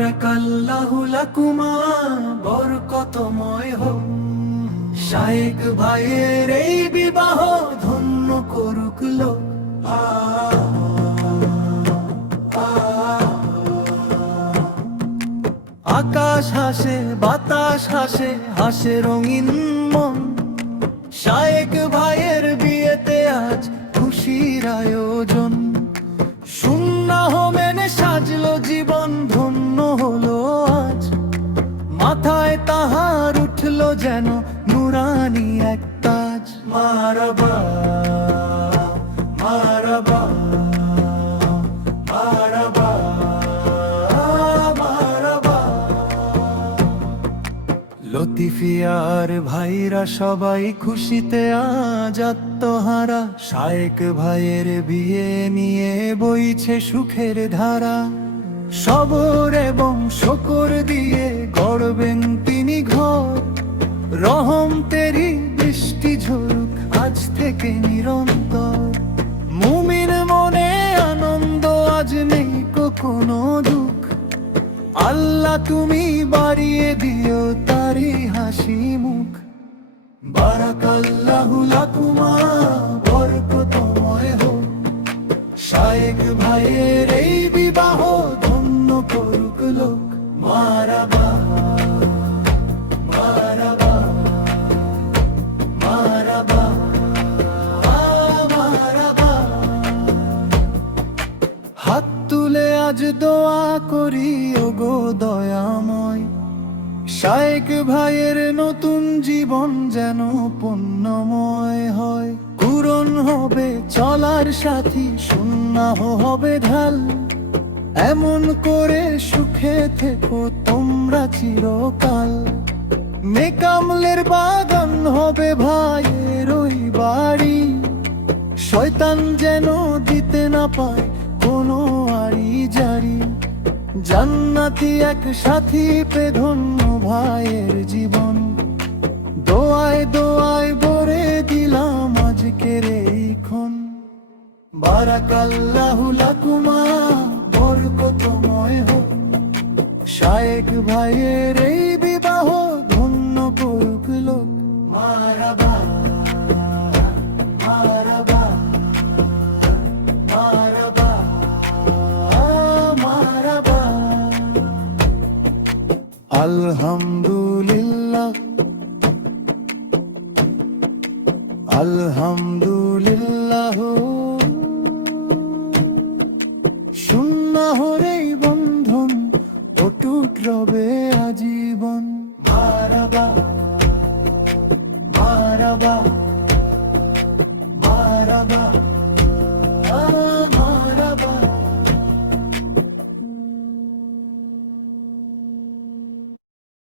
বারাকাল্লাহু লাকুমা, বরকতময় হোক। শায়েক ভাইয়ের এই বিবাহ ধন্য করুক লোক। আকাশ হাসে, বাতাস হাসে, হাসে রঙিন মন। শায়েক ভাইয়ের বিয়েতে আজ খুশির আয়োজন। সুন্নাহ মেনে সাজলো জীবন, ধন্য হলো আজ। মাথায় তাহার উঠলো যেন নুরানি এক তাজ। মারবা মারবা মারবা মারবা। লতিফিয়ার ভাইরা সবাই খুশিতে আজ আত্মহারা। শায়েক ভাইয়ের বিয়ে নিয়ে বইছে সুখের ধারা। সবর এবং শকর দিয়ে গড়বেন তিনি ঘর। রহম তেরি বৃষ্টি ঝরুক আজ থেকে নিরন্তর। মুমিন মনে আনন্দ, আজ নেই কোনো দুঃখ। আল্লাহ তুমি বাড়িয়ে দিও তারি হাসি মুখ। বারাকাল্লাহু লাকুমা, বরকতময় হোক। শায়েক ভাইয়ের এই বিবাহ ধন্য করুক লোক। মারবা মারবা মারবা মারবা। হাত তুলে আজ দোয়া করি ওগো দয়াময়। শায়েক ভাইয়ের নতুন জীবন যেন পুণ্যময় হয়। পূরণ হবে চলার সাথী, সুন্নাহ হবে ঢাল। এমন করে সুখে থেকো তোমরা চিরকাল। নেকামলের বাগান হবে ভাইয়ের ওই বাড়ি। শয়তান যেন দিতে না পায় কোনো আড়ি জারি। জান্নাতি এক সাথী পে ধন্য ভাইয়ের জীবন। দোয়ায় দোয়ায় ভরে দিলাম আজকের এইক্ষণ। বারাকাল্লাহু লাকুমা, বরকতময় হোক। শায়েক ভাইয়ের এই বিবাহ ধন্য করুক লোক। মারবা মারবা মারবা মারবা। আলহামদুলিল্লাহ আলহামদুলিল্লাহ। সুন্নাহর এই বন্ধন অটুট রবে আজীবন। মারবা মারবা মারবা।